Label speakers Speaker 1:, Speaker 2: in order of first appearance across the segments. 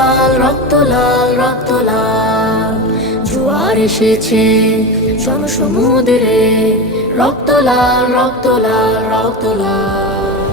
Speaker 1: লাল, রক্ত লাল, রক্ত লাল। জোয়ার এসেছে জনসমুদ্রে, রক্ত লাল, রক্ত লাল, রক্ত লাল।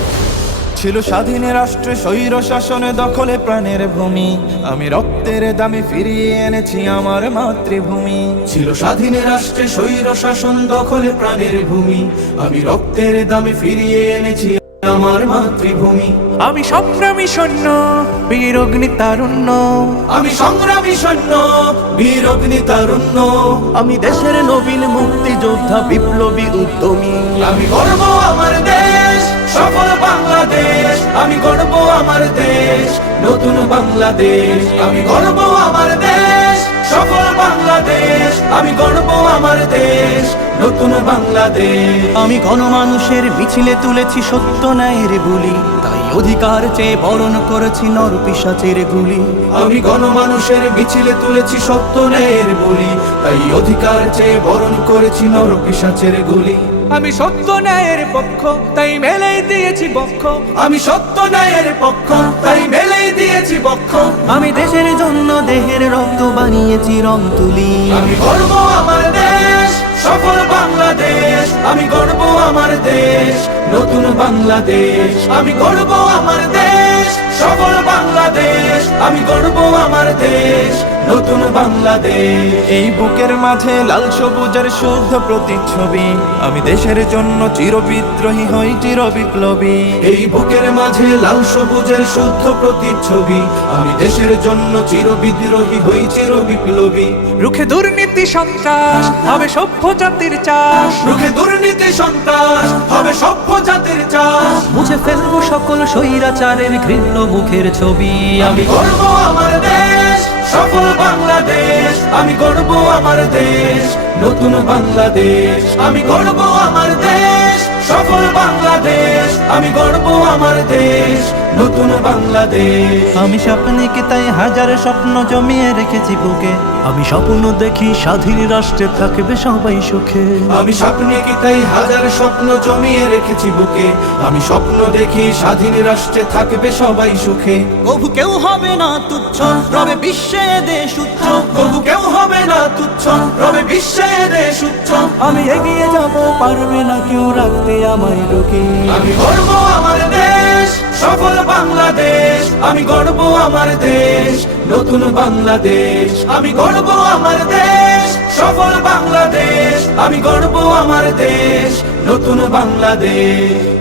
Speaker 2: ছিল স্বাধীন রাষ্ট্রে স্বৈর শাসনে দখলে প্রাণের ভূমি, আমি রক্তের দামে ফিরিয়ে এনেছি আমার মাতৃভূমি। ছিল স্বাধীন রাষ্ট্রে স্বৈর শাসন দখলে প্রাণের ভূমি, আমি রক্তের দামে ফিরিয়ে এনেছি আমার মাতৃভূমি।
Speaker 3: আমি সংগ্রামী সৈন্য, বীর অগ্নি তারুণ্য,
Speaker 2: আমি সংগ্রামী সৈন্য, বীর অগ্নি তারুণ্য।
Speaker 3: আমি দেশের নবীন মুক্তিযোদ্ধা, বিপ্লবী উদ্যমী।
Speaker 2: আমি গর্ব আমার দেশ, সফল বাংলাদেশ। আমি গর্ব আমার দেশ, নতুন বাংলাদেশ। আমি গর্ব আমার দেশ, সফল বাংলাদেশ। আমি গর্ব আমার দেশ, নতুন বাংলাদেশ।
Speaker 3: আমি গণমানুষের মিছিলে তুলেছি সত্য ন্যায়ের বুলি, তাই অধিকার চেয়ে বরণ করেছি নর পিশাচের গুলি।
Speaker 2: আমি গণমানুষের মিছিলে তুলেছি সত্য ন্যায়ের বলি, তাই অধিকার চেয়ে বরণ করেছি নর পিশাচের গুলি।
Speaker 3: আমি সত্য ন্যায়ের পক্ষ, তাই মেলেই দিয়েছি বক্ষ।
Speaker 2: আমি সত্য ন্যায়ের পক্ষ, তাই মেলেই দিয়েছি বক্ষ।
Speaker 3: আমি দেশের জন্য দেহের রক্ত বানিয়েছি রং তুলি।
Speaker 2: আমি গর্ব আমার দেশ, সফল বাংলাদেশ। আমি গর্ব আমার দেশ, নতুন বাংলাদেশ। আমি গর্ব আমার দেশ, সফল বাংলাদেশ। আমি গর্ব আমার দেশ, নতুন বাংলাদেশ। এই বুকের মাঝে লাল সবুজের শুদ্ধ প্রতিচ্ছবি, আমি দেশের জন্য চিরবিদ্রোহী হই চির বিপ্লবী। এই বুকের মাঝে লাল সবুজের শুদ্ধ প্রতিচ্ছবি, আমি দেশের জন্য চিরবিদ্রোহী হই চির বিপ্লবী।
Speaker 3: রুখে দুর্নীতি সন্ত্রাস হবে সভ্য জাতির চাষ।
Speaker 2: রুখে দুর্নীতি সন্ত্রাস হবে সভ্য জাতির চাষ।
Speaker 3: মুছে ফেলবো সকল স্বৈরাচারের ঘৃণ্য মুখের ছবি।
Speaker 2: আমি গর্ব আমার দেশ, সফল বাংলাদেশ। আমি গর্ব আমার দেশ, নতুন বাংলাদেশ। আমি গর্ব আমার দেশ, সফল বাংলাদেশ। আমি গর্ব আমার দেশ, নতুন বাংলাদেশ।
Speaker 3: আমি স্বপ্নকে তাই হাজার স্বপ্ন জমিয়ে রেখেছি বুকে। আমি স্বপ্ন দেখি স্বাধীন রাষ্ট্রে থাকবে সবাই সুখে।
Speaker 2: আমি স্বপ্নে কি তাই হাজার স্বপ্ন জমিয়ে রেখেছি বুকে। আমি স্বপ্ন দেখি স্বাধীন রাষ্ট্রে থাকবে সবাই সুখে।
Speaker 3: কবু কেউ হবে না তুচ্ছ, রবে বিশ্বে দেশ উচ্চ।
Speaker 2: তবু কেউ হবে না তুচ্ছ, রবে বিশ্বে দেশ উচ্চ।
Speaker 3: আমি এগিয়ে যাব, পারবে না কেউ রাখতে আমায় রুখে।
Speaker 2: আমি গর্ব আমার দেশ, সফল বাংলাদেশ। আমি গর্ব আমার দেশ, নতুন বাংলাদেশ। আমি গর্ব আমার দেশ, সফল বাংলাদেশ। আমি গর্ব আমার দেশ, নতুন বাংলাদেশ।